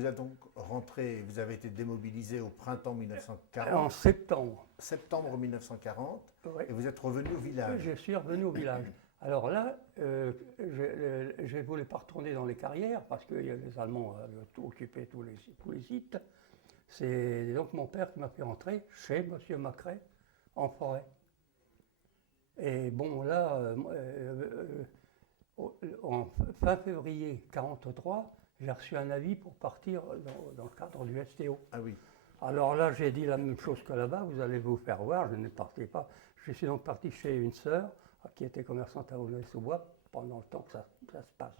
vous êtes donc rentré, vous avez été démobilisé au printemps 1940. En septembre. Septembre 1940, Ouais. et vous êtes revenu au village. Je suis revenu au village. Alors là, je ne voulais pas retourner dans les carrières parce que les Allemands avaient tout occupé tous les sites. C'est donc mon père qui m'a fait rentrer chez M. Macret en forêt. Et bon, là, en fin février 1943, j'ai reçu un avis pour partir dans le cadre du STO. Ah oui. Alors là, j'ai dit la même chose que là-bas, vous allez vous faire voir, je ne partais pas. Je suis donc parti chez une sœur qui était commerçante à Aulnay-sous-Bois pendant le temps que ça se passe.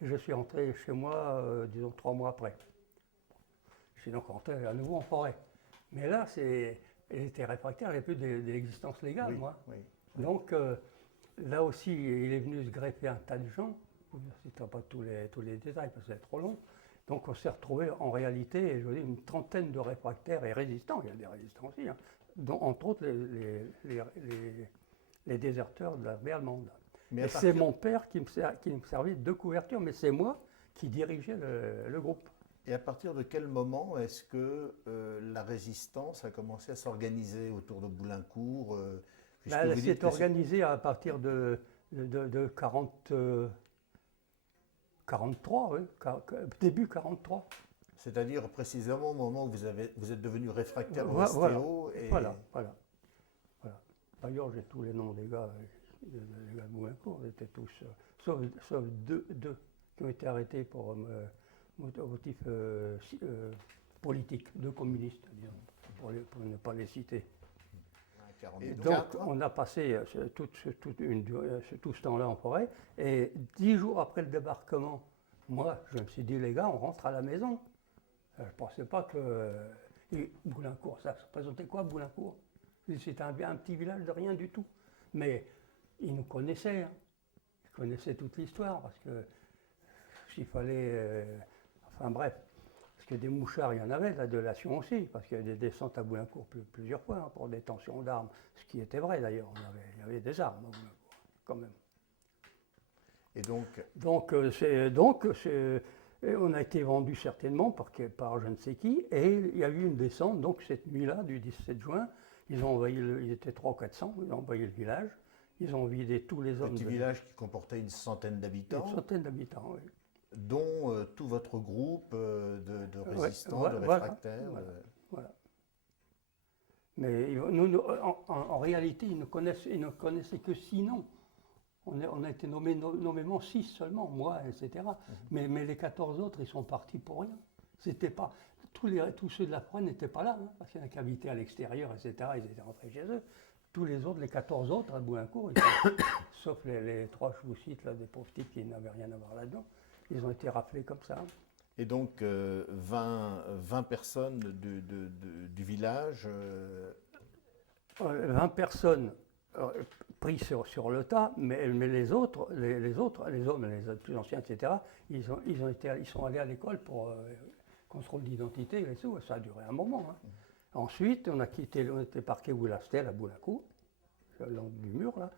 Et je suis rentré chez moi, disons 3 mois après. Je suis donc rentré à nouveau en forêt. Mais là, elle était réfractaire, elle n'avait plus d'existence légale, Oui, moi. oui. Donc là aussi, il est venu se greffer un tas de gens. Je ne citerai pas tous les détails parce que c'est trop long. Donc on s'est retrouvé en réalité, je veux dire, une trentaine de réfractaires et résistants. Il y a des résistants aussi, hein, dont entre autres les déserteurs de l'armée allemande. Et c'est mon père qui me servait de couverture, mais c'est moi qui dirigeais le groupe. Et à partir de quel moment est-ce que la résistance a commencé à s'organiser autour de Boulincourt Elle s'est organisée à partir de 43, oui, début 43. C'est-à-dire précisément au moment où vous êtes devenu réfractaire au STO. Voilà. Et... Voilà. D'ailleurs, j'ai tous les noms des gars de Boulincourt, ils étaient tous, sauf deux qui ont été arrêtés pour motifs politiques, 2 communistes, disons, pour ne pas les citer. Et donc, on a passé tout ce temps-là en forêt, et 10 jours après le débarquement, moi, je me suis dit, les gars, on rentre à la maison. Je ne pensais pas que Boulincourt, ça représentait quoi, Boulincourt? C'était un petit village de rien du tout. Mais ils nous connaissaient, hein. Ils connaissaient toute l'histoire, parce que s'il fallait... enfin bref, parce que des mouchards, il y en avait, de la délation aussi, parce qu'il y a des descentes à Boulincourt plusieurs fois, hein, pour détention d'armes, ce qui était vrai d'ailleurs, il y avait des armes à Boulincourt, quand même. Et donc on a été vendu certainement par je ne sais qui, et il y a eu une descente, donc cette nuit-là, du 17 juin, ils ont envahi, ils étaient 300 ou 400, ils ont envahi le village, ils ont vidé tous les hommes. Petit village qui comportait une centaine d'habitants. Une centaine d'habitants, oui. Dont tout votre groupe de résistants, de réfractaires. Voilà. Mais en réalité, ils ne connaissaient que 6 noms. On a été nommés nommément 6 seulement, moi, etc. Mais les 14 autres, ils sont partis pour rien. C'était pas, tous ceux de la forêt n'étaient pas là, hein, parce qu'il y en a qui habitaient à l'extérieur, etc. Ils étaient rentrés chez eux. Tous les autres, les 14 autres à Boulincourt, sauf les 3 que je vous cite, là, des pauvres types qui n'avaient rien à voir là-dedans, ils ont été rappelés comme ça. Et donc 20 personnes du village 20 personnes prises sur le tas, mais les autres, les hommes, les plus anciens, etc., ils sont allés à l'école pour contrôle d'identité et tout, ça a duré un moment. Hein. Ensuite, on était parqué où Lastel à Boulincourt, le long du mur là.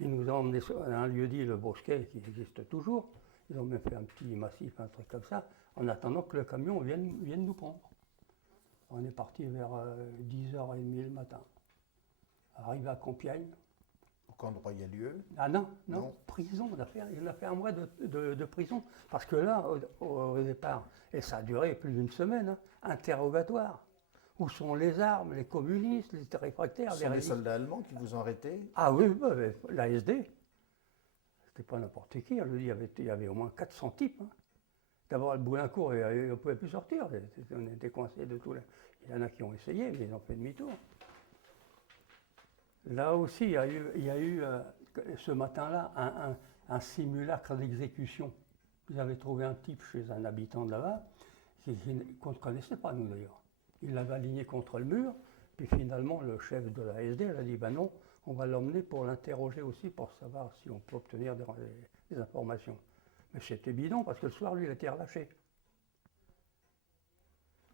Ils nous ont emmenés à un lieu dit le Bosquet qui existe toujours. Ils ont même fait un petit massif, un truc comme ça, en attendant que le camion vienne nous prendre. On est parti vers 10h30 le matin. Arrivé à Compiègne. Au camp de Royalieu. Ah non, prison, il a fait un mois de prison. Parce que là, au départ, et ça a duré plus d'une semaine, hein, interrogatoire. Où sont les armes, les communistes, les réfractaires, Ce sont des soldats allemands qui vous ont arrêté? Ah oui, l'ASD. C'était pas n'importe qui, je veux dire, il y avait au moins 400 types. Hein. D'abord, à Boulincourt, on ne pouvait plus sortir, on était coincés de tout. Il y en a qui ont essayé, mais ils ont fait demi-tour. Là aussi, il y a eu ce matin-là, un simulacre d'exécution. Ils avaient trouvé un type chez un habitant de là-bas, qu'on ne connaissait pas, nous d'ailleurs. Il l'avait aligné contre le mur, puis finalement, le chef de la SD, elle a dit, ben non, on va l'emmener pour l'interroger aussi, pour savoir si on peut obtenir des informations. Mais c'était bidon, parce que le soir, lui, il a été relâché.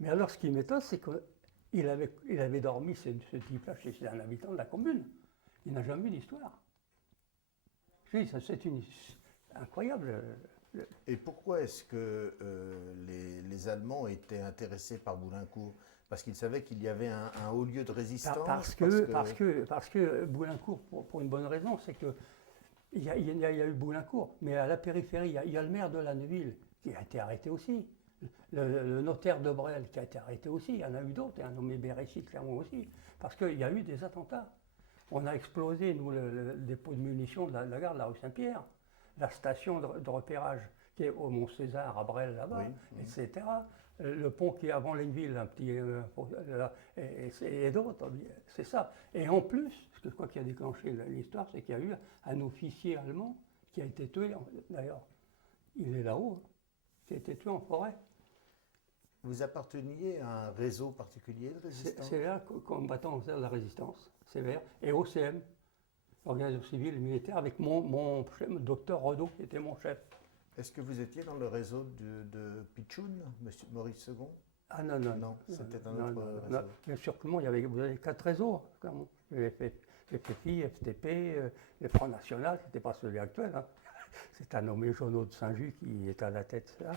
Mais alors, ce qui m'étonne, c'est qu'il avait dormi, ce type-là, chez un habitant de la commune. Il n'a jamais vu d'histoire. C'est incroyable. Et pourquoi est-ce que les Allemands étaient intéressés par Boulincourt? Parce qu'ils savaient qu'il y avait un haut lieu de résistance? Parce que Boulincourt, pour une bonne raison, c'est que il y a eu Boulincourt, mais à la périphérie, il y a le maire de Lanneville qui a été arrêté aussi. Le notaire de Brel qui a été arrêté aussi. Il y en a eu d'autres, un nommé Bérécy clairement aussi. Parce qu'il y a eu des attentats. On a explosé, nous, le dépôt de munitions de la gare de la rue Saint-Pierre, la station de repérage qui est au Mont-César, à Brel, là-bas, oui, etc. Le pont qui est avant Lenneville, un petit, et d'autres, c'est ça. Et en plus, ce que je crois qui a déclenché l'histoire, c'est qu'il y a eu un officier allemand qui a été tué, d'ailleurs, il est là-haut, qui a été tué en forêt. Vous apparteniez à un réseau particulier de résistance? CVR, combattant de la résistance, CVR, et OCM, organisation civile et militaire, avec mon docteur Rodot, qui était mon chef. Est-ce que vous étiez dans le réseau de Pichoun, monsieur Maurice II? Ah non, non. Non, c'était un autre réseau. Non. Bien sûr que vous avez 4 réseaux, clairement. Les FFI, FTP, le Front National, c'était pas celui actuel. Hein. C'est un nommé Jonot de Saint-Just qui est à la tête. Là.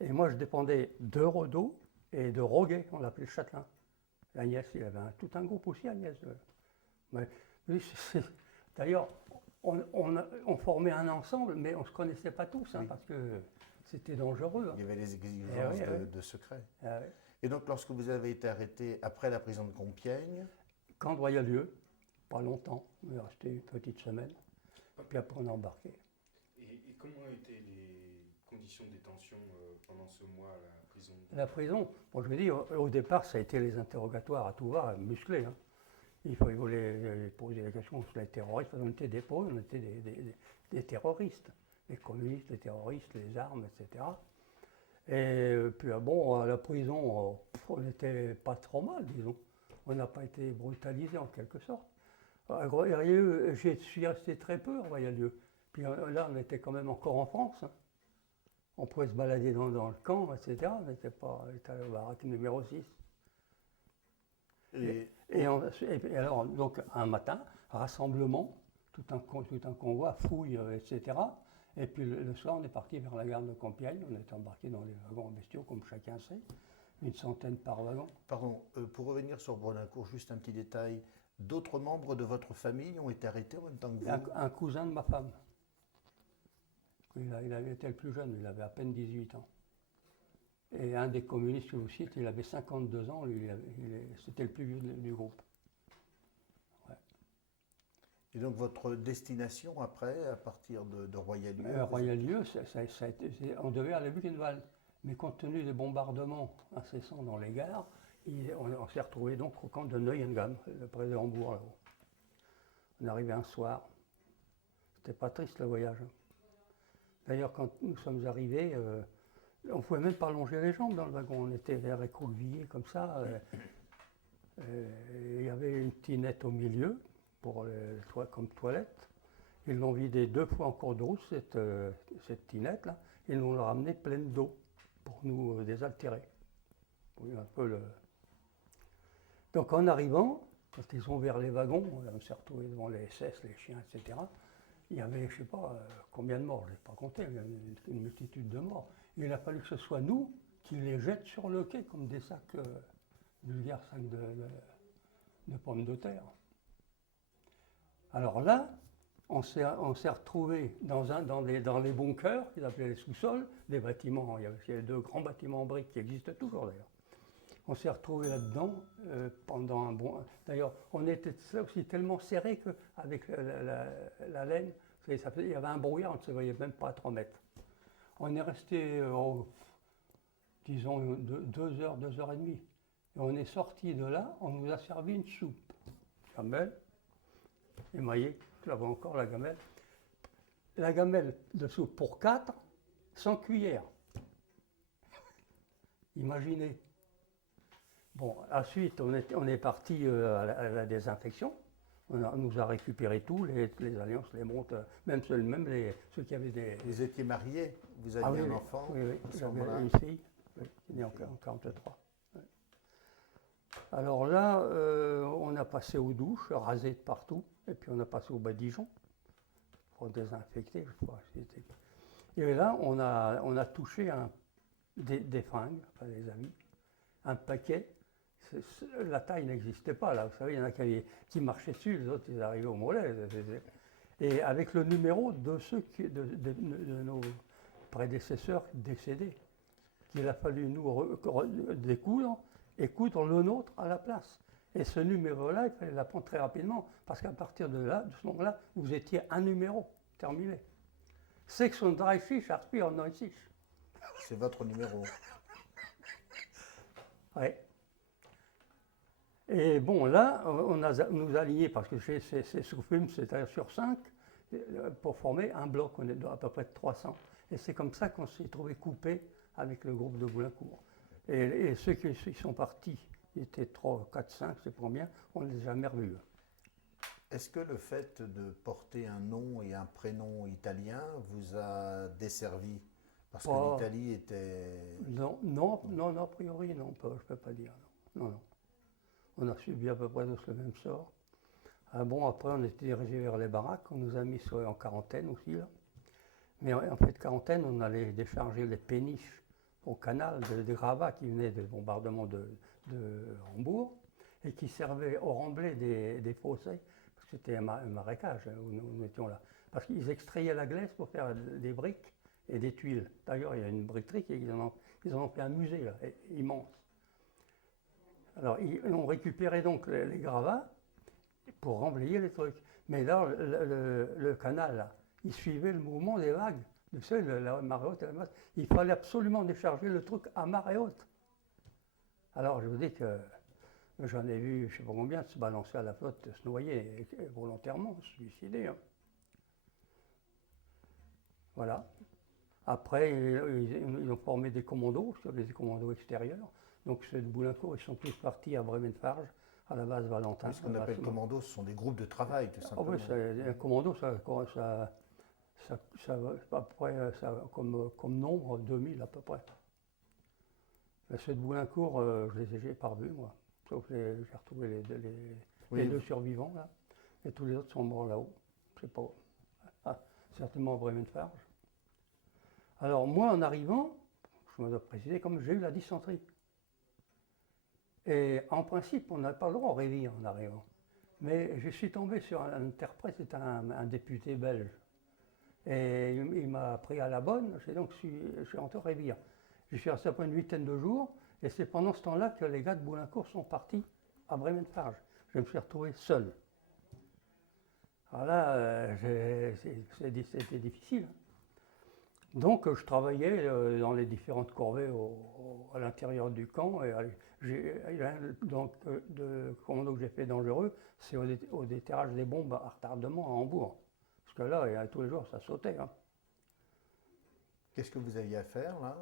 Et moi, je dépendais de Rodot et de Roguet, on l'appelait Châtelain. Agnès, il avait tout un groupe aussi, Agnès. Mais, d'ailleurs, on formait un ensemble, mais on ne se connaissait pas tous, hein, oui, parce que c'était dangereux. Hein. Il y avait des exigences de secret. Et donc, lorsque vous avez été arrêté après la prison de Compiègne? Camp de Royalieu, pas longtemps, on est resté une petite semaine, puis après on a embarqué. Et comment étaient les conditions de détention pendant ce mois à la prison? La prison, bon, je vous dis, au départ, ça a été les interrogatoires à tout va, musclés. Hein. Il voulait poser la question sur les terroristes, on était des pauvres, on était des terroristes, les communistes, les terroristes, les armes, etc. Et puis bon, à la prison, on n'était pas trop mal, disons. On n'a pas été brutalisé en quelque sorte. Je suis resté très peu à Royalieu. Puis là, on était quand même encore en France. Hein. On pouvait se balader dans le camp, etc. On n'était pas à la baraque numéro 6. Et alors, donc, un matin, rassemblement, tout un convoi, fouille, etc. Et puis le soir, on est parti vers la gare de Compiègne. On est embarqué dans les wagons bestiaux, comme chacun sait, une centaine par wagon. Pardon, pour revenir sur Boulincourt, juste un petit détail. D'autres membres de votre famille ont été arrêtés en même temps que vous? Un cousin de ma femme. Il avait été le plus jeune, il avait à peine 18 ans. Et un des communistes que vous citez, il avait 52 ans, c'était le plus vieux du groupe. Ouais. Et donc votre destination après, à partir de Royalieu? Royalieu, on devait aller à Buchenwald. Mais compte tenu des bombardements incessants dans les gares, on s'est retrouvé donc au camp de Neuengamme, près de Hambourg là-haut. On est arrivé un soir. C'était pas triste le voyage. D'ailleurs, quand nous sommes arrivés, on ne pouvait même pas allonger les jambes dans le wagon. On était écroquevillés comme ça. Il y avait une tinette au milieu, comme toilette. Ils l'ont vidée 2 fois en cours de route, cette tinette-là. Ils nous l'ont ramenée pleine d'eau pour nous désaltérer. Donc en arrivant, quand ils ont ouvert les wagons, on s'est retrouvés devant les SS, les chiens, etc. Il y avait, je ne sais pas combien de morts, je n'ai pas compté, il y avait une multitude de morts. Il a fallu que ce soit nous qui les jettent sur le quai comme des sacs, vulgaires sacs de pommes de terre. Alors là, on s'est retrouvés dans les bunkers, qu'ils appelaient les sous-sols, des bâtiments, il y avait 2 grands bâtiments en briques qui existent toujours d'ailleurs. On s'est retrouvés là-dedans pendant un bon... D'ailleurs, on était aussi tellement serrés qu'avec la laine, il y avait un brouillard, on ne se voyait même pas à 3 mètres. On est resté, disons, 2 heures, 2 heures et demie. Et on est sorti de là, on nous a servi une soupe. Gamelle, émaillée, tu l'avais encore la gamelle. La gamelle de soupe pour 4, sans cuillère. Imaginez. Bon, ensuite, on est parti à la désinfection. On nous a récupéré tout, les alliances, les montres, même ceux qui avaient des... Vous étiez mariés? Vous aviez un enfant? Oui, j'avais une fille, qui est née en 1943. Oui. Alors là, on a passé aux douches, rasé de partout, et puis on a passé au badigeon, pour désinfecter, je crois. Et là, on a touché des fringues, enfin des habits, un paquet. La taille n'existait pas là, vous savez, il y en a qui marchaient dessus, les autres ils arrivaient au mollet. Et avec le numéro de de nos prédécesseurs décédés, qu'il a fallu nous découdre et coudre le nôtre à la place. Et ce numéro-là, il fallait l'apprendre très rapidement, parce qu'à partir de là, de ce moment-là, vous étiez un numéro, terminé. 36, Hartby en 96. C'est votre numéro. Oui. Et bon, là, on a nous aligné, parce que c'est sous-fume, c'est-à-dire sur 5, pour former un bloc. On est à peu près de 300. Et c'est comme ça qu'on s'est trouvé coupé avec le groupe de Boulincourt. Et ceux qui sont partis, ils étaient 3, 4, 5, c'est pas bien, on ne les a jamais revus. Est-ce que le fait de porter un nom et un prénom italien vous a desservi? Parce que l'Italie était... Non, a priori, non, je ne peux pas dire. Non. On a subi à peu près tous le même sort. Ah bon, après, on était dirigé vers les baraques, on nous a mis en quarantaine aussi, là. Mais en fait, quarantaine, on allait décharger les péniches au canal des gravats qui venaient des bombardements de Hambourg et qui servaient au remblai des fossés, parce que c'était un marécage où nous étions là. Parce qu'ils extrayaient la glaise pour faire des briques et des tuiles. D'ailleurs, il y a une briqueterie ils en ont fait un musée là, immense. Alors, on récupérait donc les gravats pour remblayer les trucs. Mais là, le canal, là, il suivait le mouvement des vagues. Vous savez, la marée haute et la marée basse. Il fallait absolument décharger le truc à marée haute. Alors, je vous dis que j'en ai vu, je ne sais pas combien, se balancer à la flotte, se noyer volontairement, se suicider. Hein. Voilà. Après, ils ont formé des commandos, sur des commandos extérieurs. Donc, ceux de Boulincourt, ils sont tous partis à Bremenfarge, à la base Valentin. Ce qu'on appelle commandos, ce sont des groupes de travail, tout simplement. Ah oui, un commando, ça à peu près, comme nombre, 2000 à peu près. Ceux de Boulincourt, je les ai pas revus, moi. Sauf que j'ai retrouvé les deux survivants, là. Et tous les autres sont morts là-haut. Je sais pas. Ah, certainement à Bremenfarge. Alors, moi, en arrivant, je me dois préciser, comme j'ai eu la dysenterie. Et en principe, on n'a pas le droit au réveil en arrivant. Mais je suis tombé sur un interprète, c'est un député belge. Et il m'a pris à la bonne, donc je suis rentré au Révire. Je suis resté après une 8aine de jours, et c'est pendant ce temps-là que les gars de Boulincourt sont partis à Bremenfarge. Je me suis retrouvé seul. Alors là, c'était difficile. Donc je travaillais dans les différentes corvées à l'intérieur du camp. Et donc, le commando que j'ai fait dangereux, c'est au déterrage des bombes à retardement à Hambourg. Parce que là, tous les jours, ça sautait. Hein. Qu'est-ce que vous aviez à faire, là?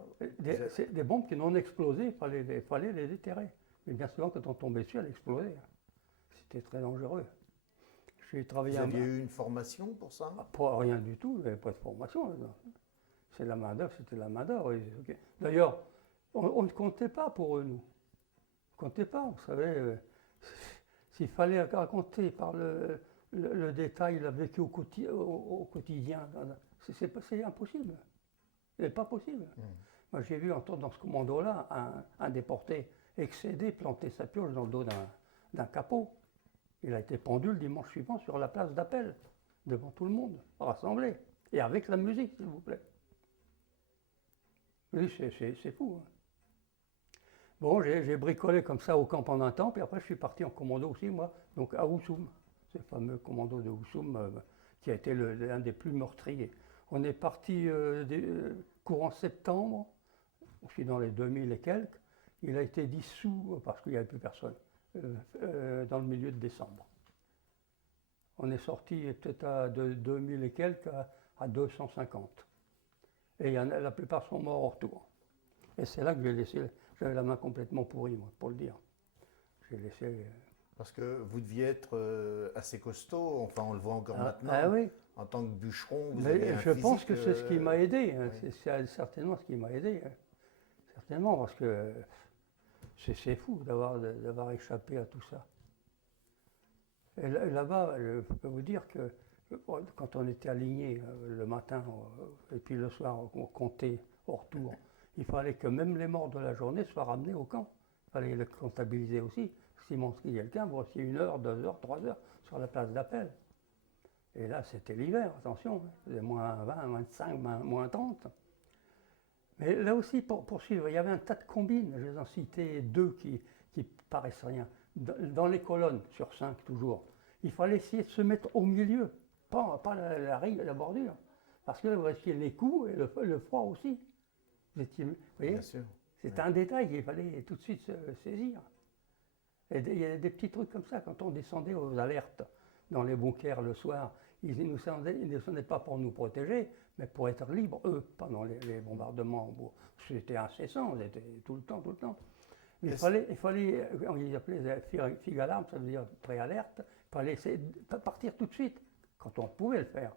C'est des bombes qui n'ont explosé, il fallait les déterrer. Mais bien souvent, quand on tombait dessus, elles explosaient. C'était très dangereux. Vous aviez eu une formation pour ça? Pas rien du tout, il n'y avait pas de formation. C'est la main-d'œuvre, c'était la main-d'œuvre. Okay. D'ailleurs, on ne comptait pas pour eux, nous. On ne comptait pas, vous savez. S'il fallait raconter par le détail, le vécu au quotidien, c'est impossible. Ce n'est pas possible. Moi, j'ai vu dans ce commando-là un déporté excédé planter sa pioche dans le dos d'un capot. Il a été pendu le dimanche suivant sur la place d'Appel, devant tout le monde, rassemblé. Et avec la musique, s'il vous plaît. Oui, c'est fou. Hein. Bon, j'ai bricolé comme ça au camp pendant un temps, puis après je suis parti en commando aussi, moi, donc à Houssoume. C'est le fameux commando de Houssoume qui a été l'un des plus meurtriers. On est parti courant septembre, je suis dans les 2000 et quelques, il a été dissous parce qu'il n'y avait plus personne, dans le milieu de décembre. On est sorti peut-être de 2000 et quelques à 250. Et la plupart sont morts au retour. Et c'est là que j'avais la main complètement pourrie, moi, pour le dire. J'ai laissé... Parce que vous deviez être assez costaud, enfin on le voit encore maintenant. Ah oui. En tant que bûcheron, vous avez un je physique, pense que c'est ce qui m'a aidé. Hein. Oui. C'est certainement ce qui m'a aidé. Hein. Certainement, parce que c'est fou d'avoir échappé à tout ça. Et là-bas, je peux vous dire que quand on était aligné le matin et puis le soir, on comptait au retour. Il fallait que même les morts de la journée soient ramenés au camp. Il fallait le comptabiliser aussi. S'il manquait quelqu'un, voici 1 heure, 2 heures, 3 heures sur la place d'appel. Et là, c'était l'hiver, attention, c'était moins 20, moins 5, moins 30. Mais là aussi, pour poursuivre, il y avait un tas de combines. Je vais en citer 2 qui paraissent rien. Dans les colonnes, sur 5 toujours, il fallait essayer de se mettre au milieu, pas la bordure. Parce que là, vous risquiez les coups et le froid aussi. Vous voyez, c'est un détail qu'il fallait tout de suite saisir. Et il y a des petits trucs comme ça, quand on descendait aux alertes dans les bunkers le soir, ils ne descendaient pas pour nous protéger, mais pour être libres, eux, pendant les bombardements. C'était incessant, c'était tout le temps. Il fallait, on les appelait figue alarme, ça veut dire préalerte, il fallait essayer de partir tout de suite, quand on pouvait le faire,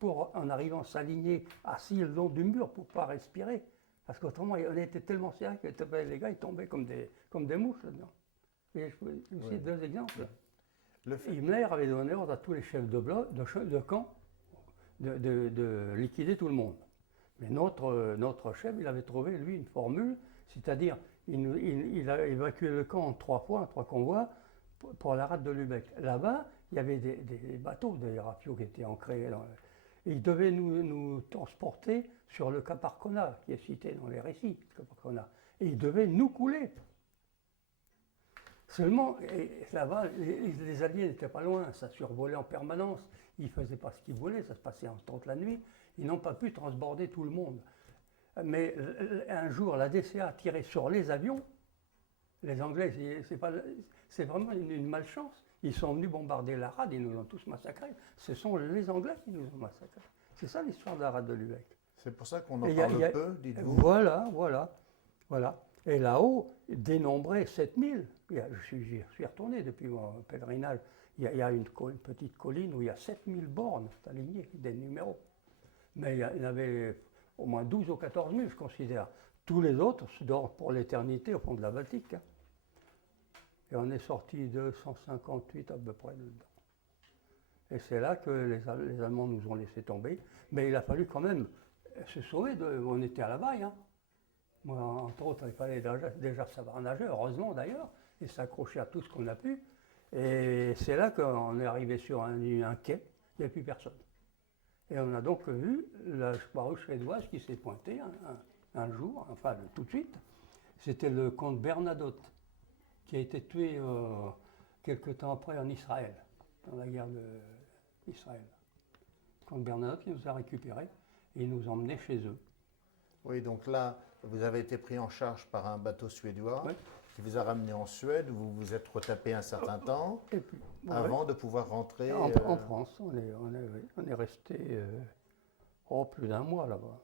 pour en arrivant s'aligner assis le long du mur pour ne pas respirer. Parce qu'autrement, on était tellement serrés que les gars ils tombaient comme des mouches là-dedans. Et je peux aussi 2 exemples. Himmler avait donné ordre à tous les chefs de camp de liquider tout le monde. Mais notre chef, il avait trouvé, lui, une formule, c'est-à-dire, il a évacué le camp en 3 fois, en 3 convois, pour la rade de Lübeck. Là-bas, il y avait des bateaux, des rafiaux qui étaient ancrés. Et ils devaient nous transporter sur le Cap Arcona, qui est cité dans les récits, Cap Arcona. Et ils devaient nous couler. Seulement, là-bas, les Alliés n'étaient pas loin, ça survolait en permanence. Ils ne faisaient pas ce qu'ils voulaient, ça se passait en toute la nuit. Ils n'ont pas pu transborder tout le monde. Mais un jour, la DCA a tiré sur les avions. Les Anglais, c'est vraiment une malchance. Ils sont venus bombarder la rade, ils nous ont tous massacrés. Ce sont les Anglais qui nous ont massacrés. C'est ça l'histoire de la rade de Lübeck. C'est pour ça qu'on en parle peu, dites-vous. Voilà. Et là-haut, dénombré 7000. J'y suis retourné depuis mon pèlerinage. Il y a une petite colline où il y a 7000 bornes alignées, des numéros. Mais il y en avait au moins 12 ou 14 000, je considère. Tous les autres se dorment pour l'éternité au fond de la Baltique. Et on est sorti 258 à peu près dedans. Et c'est là que les Allemands nous ont laissé tomber. Mais il a fallu quand même se sauver. On était à la baille. Hein. Moi, entre autres, il fallait déjà savoir nager, heureusement d'ailleurs, et s'accrocher à tout ce qu'on a pu. Et c'est là qu'on est arrivé sur un quai, il n'y avait plus personne. Et on a donc vu la Croix-Rouge suédoise qui s'est pointée un jour, enfin tout de suite. C'était le comte Bernadotte, qui a été tué quelque temps après en Israël, dans la guerre d'Israël. Le comte Bernadotte qui nous a récupérés et nous emmenait chez eux. Oui, donc là, vous avez été pris en charge par un bateau suédois oui. qui vous a ramené en Suède, où vous vous êtes retapé un certain temps et puis, avant de pouvoir rentrer en France. On est resté plus d'1 mois là-bas.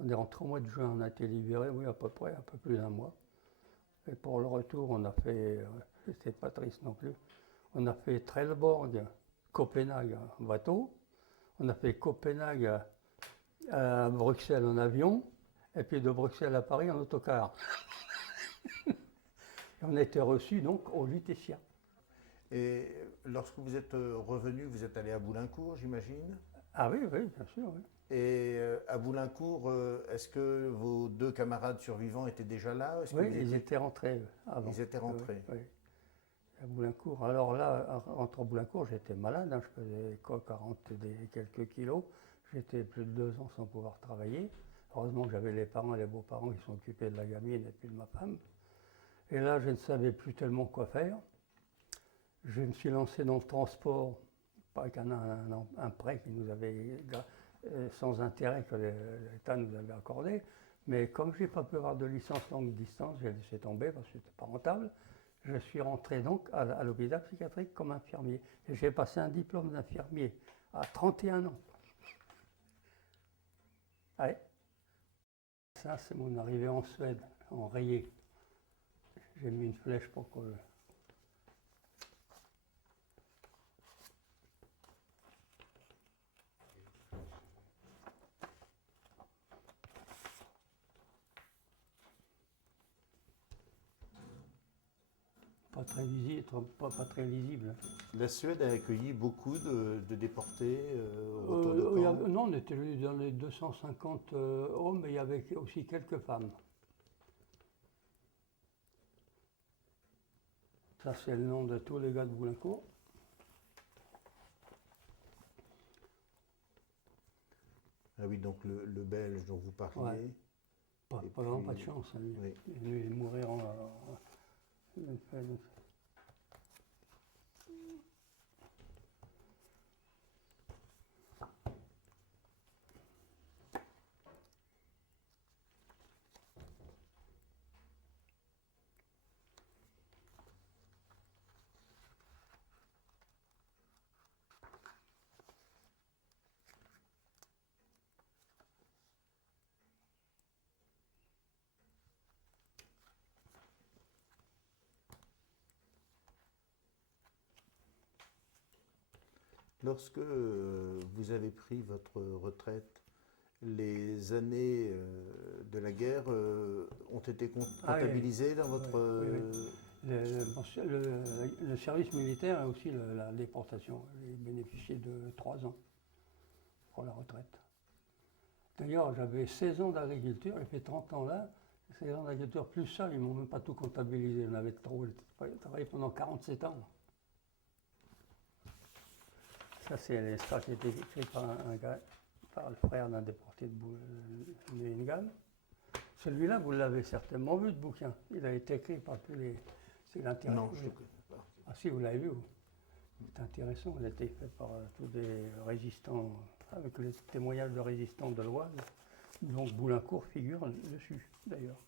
On est rentré au mois de juin, on a été libéré, oui, à peu près, un peu plus d'1 mois. Et pour le retour, on a fait, c'était pas triste non plus, on a fait Trelleborg, Copenhague en bateau, on a fait Copenhague à Bruxelles en avion, et puis de Bruxelles à Paris en autocar. Et on a été reçus donc au Lutetia. Et lorsque vous êtes revenu, vous êtes allé à Boulincourt, j'imagine? Ah oui, bien sûr. Oui. Et à Boulincourt, est-ce que vos 2 camarades survivants étaient déjà là? Oui, ils étaient rentrés avant. Ils étaient rentrés. Oui. À Boulincourt. Alors là, entre Boulincourt, j'étais malade, hein, je faisais 40 et quelques kilos. J'étais plus de 2 ans sans pouvoir travailler. Heureusement que j'avais les parents et les beaux-parents qui sont occupés de la gamine et puis de ma femme. Et là, je ne savais plus tellement quoi faire. Je me suis lancé dans le transport, avec un prêt qui nous avait, sans intérêt que l'État nous avait accordé. Mais comme je n'ai pas pu avoir de licence longue distance, j'ai laissé tomber parce que ce n'était pas rentable. Je suis rentré donc à l'hôpital psychiatrique comme infirmier. Et j'ai passé un diplôme d'infirmier à 31 ans. Ouais. Ça, c'est mon arrivée en Suède, en rayé. J'ai mis une flèche pour que... pas très visible, pas très lisible. La Suède a accueilli beaucoup de déportés autour de camps. Non, on était dans les 250 hommes, mais il y avait aussi quelques femmes. Ça, c'est le nom de tous les gars de Boulincourt. Ah oui, donc le Belge dont vous parliez. Ouais. Vraiment pas de chance, hein, lui. Oui. Il est venu mourir en... Lorsque vous avez pris votre retraite, les années de la guerre ont été comptabilisées dans votre... Oui. Le service militaire et aussi la déportation. J'ai bénéficié de 3 ans pour la retraite. D'ailleurs, j'avais 16 ans d'agriculture, j'ai fait 30 ans là. 16 ans d'agriculture plus ça, ils ne m'ont même pas tout comptabilisé. On avait travaillé pendant 47 ans. Ça, c'est l'espace qui a été écrit par le frère d'un déporté de Neuengamme. Celui-là, vous l'avez certainement vu, ce bouquin. Il a été écrit par tous les... C'est l'intérêt. Non, je ne le connais pas. Ah si, vous l'avez vu. C'est intéressant. Il a été fait par tous des résistants, avec les témoignages de résistants de l'Oise. Donc Boulincourt figure dessus, d'ailleurs.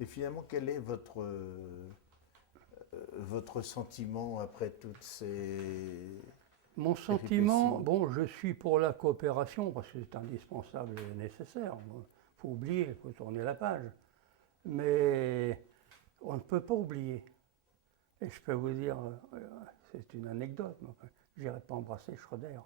Et finalement, quel est votre sentiment après toutes ces... Mon sentiment, bon, je suis pour la coopération parce que c'est indispensable et nécessaire. Il faut oublier, il faut tourner la page. Mais on ne peut pas oublier. Et je peux vous dire, c'est une anecdote, je n'irai pas embrasser Schröder.